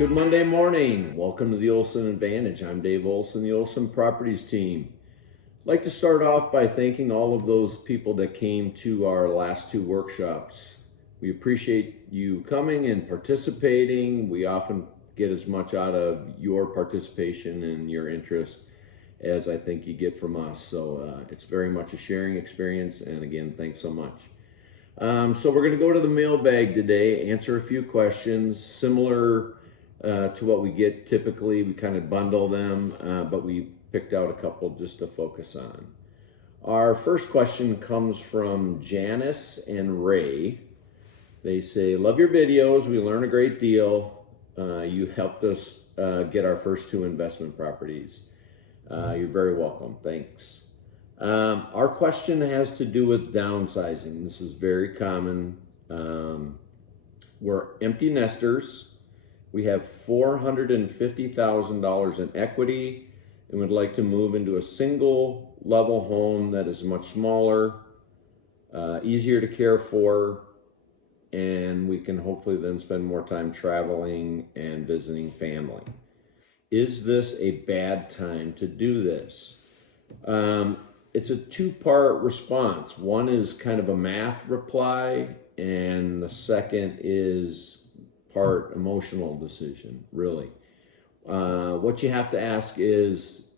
Good Monday morning. Welcome to the Olson Advantage. I'm Dave Olson, the Olson Properties Team. I'd like to start off by thanking all of those people that came to our last two workshops. We appreciate you coming and participating. We often get as much out of your participation and your interest as I think you get from us. So it's very much a sharing experience. And again, thanks so much. So we're going to go to the mailbag today, answer a few questions similar to what we get typically. We kind of bundle them, but we picked out a couple just to focus on. Our first question comes from Janice and Ray. They say, love your videos. We learn a great deal. You helped us get our first two investment properties. You're very welcome. Thanks. Our question has to do with downsizing. This is very common. We're empty nesters. We have $450,000 in equity and would like to move into a single level home that is much smaller, easier to care for, and we can hopefully then spend more time traveling and visiting family. Is this a bad time to do this? It's a two-part response. One is kind of a math reply, and the second is part emotional decision, really. What you have to ask is,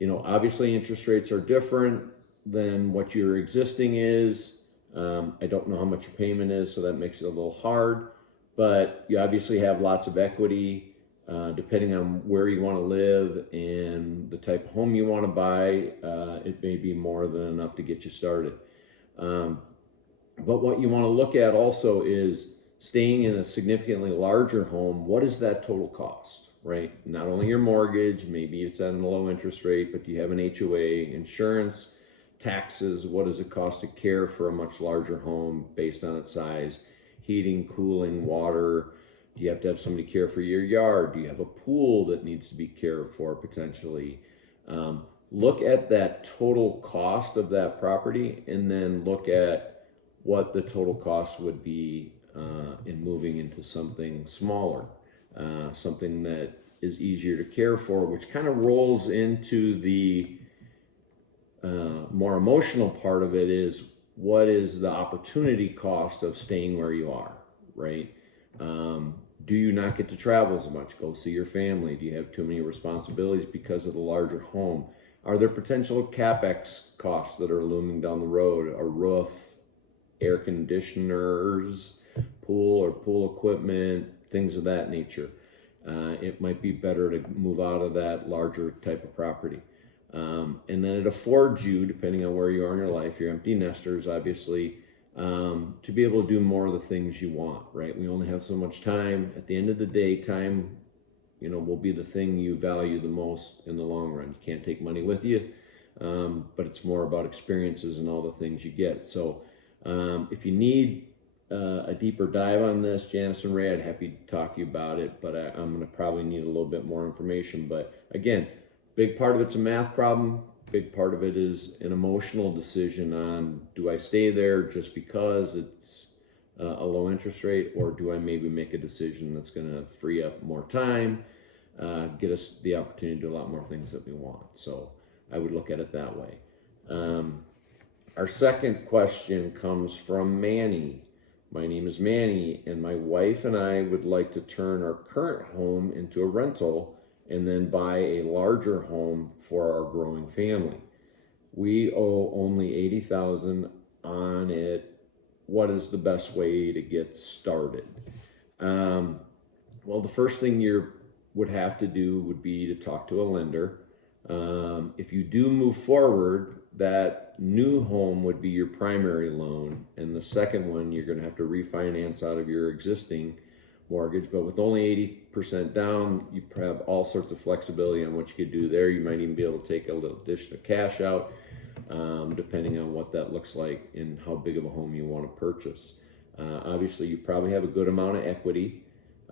obviously interest rates are different than what your existing is. I don't know how much your payment is, so that makes it a little hard, but you obviously have lots of equity. Depending on where you want to live and the type of home you want to buy, it may be more than enough to get you started. But what you want to look at also is staying in a significantly larger home. What is that total cost, right? Not only your mortgage, maybe it's at a low interest rate, but do you have an HOA, insurance, taxes? What does it cost to care for a much larger home based on its size? Heating, cooling, water. Do you have to have somebody care for your yard? Do you have a pool that needs to be cared for potentially? Look at that total cost of that property and then look at what the total cost would be in moving into something smaller, something that is easier to care for, which kind of rolls into the more emotional part of it is, what is the opportunity cost of staying where you are, right? Do you not get to travel as much? Go see your family. Do you have too many responsibilities because of the larger home? Are there potential CapEx costs that are looming down the road? A roof, air conditioners, pool or pool equipment, things of that nature. It might be better to move out of that larger type of property. And then it affords you, depending on where you are in your life, your empty nesters, obviously, to be able to do more of the things you want, right? We only have so much time. At the end of the day, time, will be the thing you value the most in the long run. You can't take money with you, but it's more about experiences and all the things you get. So if you need a deeper dive on this, Janice and Ray, I'd happy to talk to you about it, but I'm going to probably need a little bit more information. But again, big part of it's a math problem. Big part of it is an emotional decision on, do I stay there just because it's a low interest rate, or do I maybe make a decision that's going to free up more time, get us the opportunity to do a lot more things that we want. So I would look at it that way. Our second question comes from Manny. My name is Manny, and my wife and I would like to turn our current home into a rental and then buy a larger home for our growing family. We owe only $80,000 on it. What is the best way to get started? Well, the first thing you would have to do would be to talk to a lender. If you do move forward, that new home would be your primary loan, and the second one you're going to have to refinance out of your existing mortgage. But with only 80% down, you have all sorts of flexibility on what you could do there. You might even be able to take a little additional cash out, depending on what that looks like and how big of a home you want to purchase. Obviously, you probably have a good amount of equity,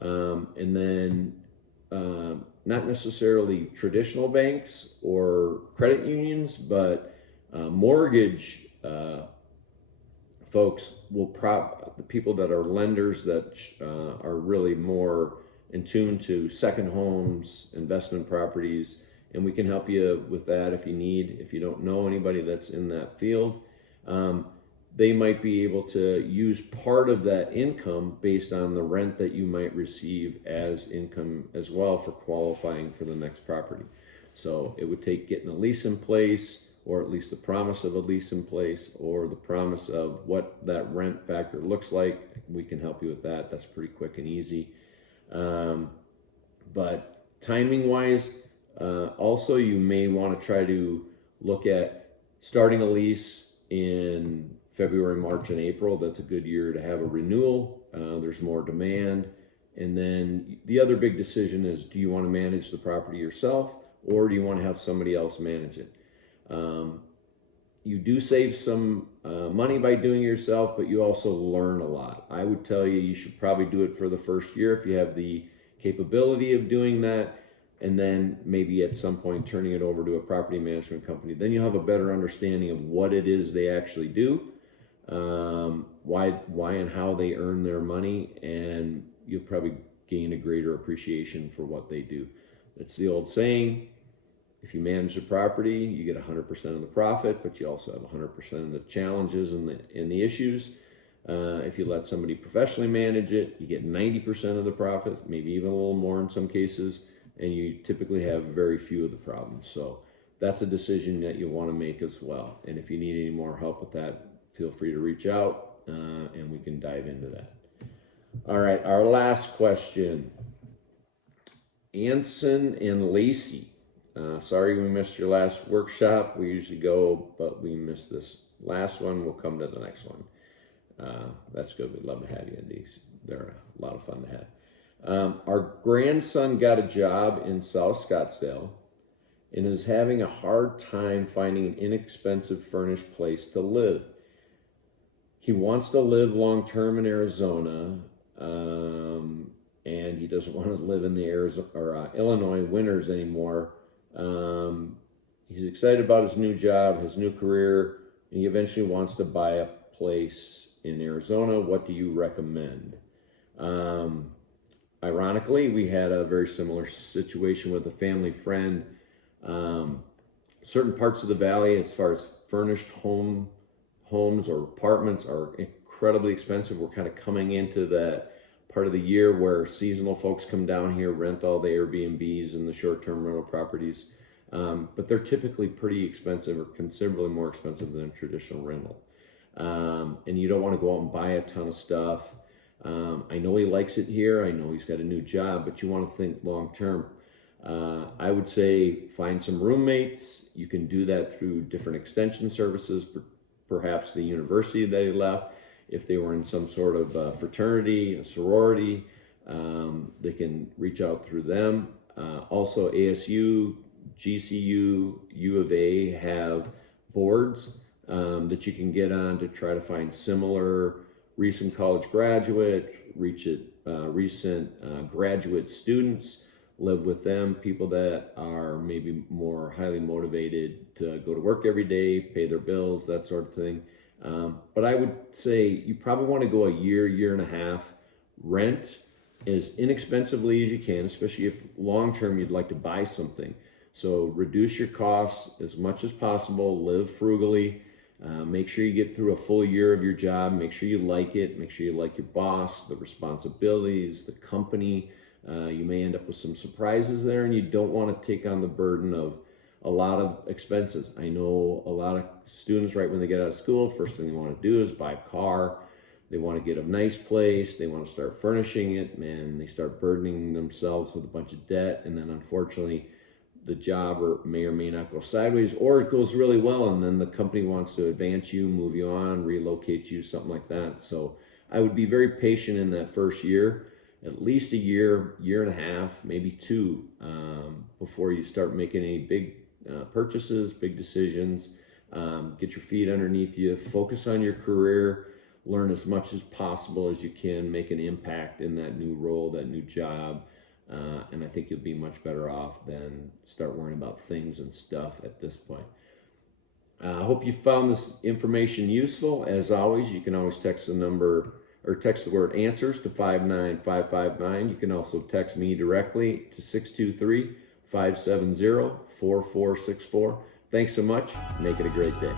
and then not necessarily traditional banks or credit unions, but mortgage folks will the people that are lenders that are really more in tune to second homes, investment properties, and we can help you with that if you need. If you don't know anybody that's in that field, they might be able to use part of that income based on the rent that you might receive as income as well for qualifying for the next property. So it would take getting a lease in place, or at least the promise of a lease in place, or the promise of what that rent factor looks like. We can help you with that. That's pretty quick and easy. But timing wise, also you may want to try to look at starting a lease in February, March, and April. That's a good year to have a renewal. There's more demand. And then the other big decision is, do you want to manage the property yourself, or do you want to have somebody else manage it? You do save some money by doing it yourself, but you also learn a lot. I would tell you, you should probably do it for the first year if you have the capability of doing that, and then maybe at some point turning it over to a property management company. Then you'll have a better understanding of what it is they actually do, why and how they earn their money, and you'll probably gain a greater appreciation for what they do. It's the old saying, if you manage the property, you get 100% of the profit, but you also have 100% of the challenges and the issues. If you let somebody professionally manage it, you get 90% of the profits, maybe even a little more in some cases, and you typically have very few of the problems. So that's a decision that you want to make as well. And if you need any more help with that, feel free to reach out and we can dive into that. All right, our last question. Anson and Lacey. Sorry we missed your last workshop. We usually go, but we missed this last one. We'll come to the next one. That's good. We'd love to have you, These. They're a lot of fun to have. Our grandson got a job in South Scottsdale and is having a hard time finding an inexpensive furnished place to live. He wants to live long-term in Arizona, and he doesn't want to live in the Illinois winters anymore. He's excited about his new job, his new career, and he eventually wants to buy a place in Arizona. What do you recommend? Ironically, we had a very similar situation with a family friend. Certain parts of the valley, as far as furnished homes or apartments, are incredibly expensive. We're kind of coming into that part of the year where seasonal folks come down here, rent all the Airbnbs and the short-term rental properties. But they're typically pretty expensive, or considerably more expensive than a traditional rental. And you don't want to go out and buy a ton of stuff. I know he likes it here. I know he's got a new job, but you want to think long-term. I would say find some roommates. You can do that through different extension services, perhaps the university that he left. If they were in some sort of fraternity, a sorority, they can reach out through them. Also, ASU, GCU, U of A have boards that you can get on to try to find similar recent college graduate, recent graduate students, live with them, people that are maybe more highly motivated to go to work every day, pay their bills, that sort of thing. But I would say you probably want to go a year and a half, rent as inexpensively as you can, especially if long-term you'd like to buy something. So reduce your costs as much as possible, live frugally, make sure you get through a full year of your job, make sure you like it, make sure you like your boss, the responsibilities, the company. You may end up with some surprises there, and you don't want to take on the burden of a lot of expenses. I know a lot of students, right when they get out of school, first thing they want to do is buy a car. They want to get a nice place. They want to start furnishing it, and they start burdening themselves with a bunch of debt. And then unfortunately, the job may or may not go sideways, or it goes really well, and then the company wants to advance you, move you on, relocate you, something like that. So I would be very patient in that first year, at least a year and a half, maybe two, before you start making any big purchases, big decisions. Get your feet underneath you, focus on your career, learn as much as possible as you can, make an impact in that new role, that new job. And I think you'll be much better off than start worrying about things and stuff at this point. I hope you found this information useful. As always, you can always text the number or text the word answers to 59559. You can also text me directly to 623-570-4464. Thanks so much. Make it a great day.